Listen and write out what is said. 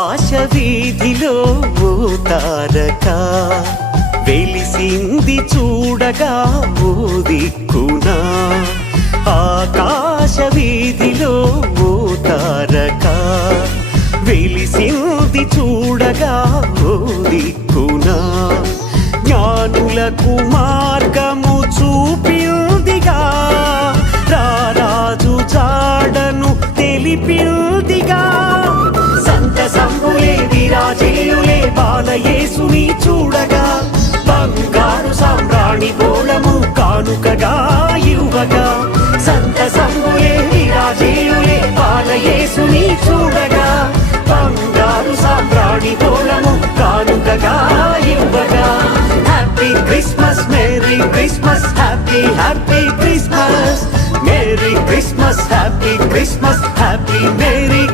ఆకాశ వీధిలో ఓ తారక వెలిసింది చూడగా ఓ దిక్కునా. ఆకాశ వీధిలో ఓ తారక వెలిసింది చూడగా ఓ దిక్కునా. జ్ఞానులకు మార్గము చూపిందిగా, రారాజు జాడను తెలిపిందిగా. సంత సంబులే విరాజేయులే బాలయేసుని చూడగా, బంగారు సామ్రాణి బోళము కానుకగా ఇవ్వగా. సంత సంబులే విరాజేయులే బాలయేసుని చూడగా, బంగారు సామ్రాణి బోళము కానుకగా ఇవ్వగా. Happy Christmas, merry Christmas, happy happy Christmas. Merry Christmas, happy Christmas, happy Mary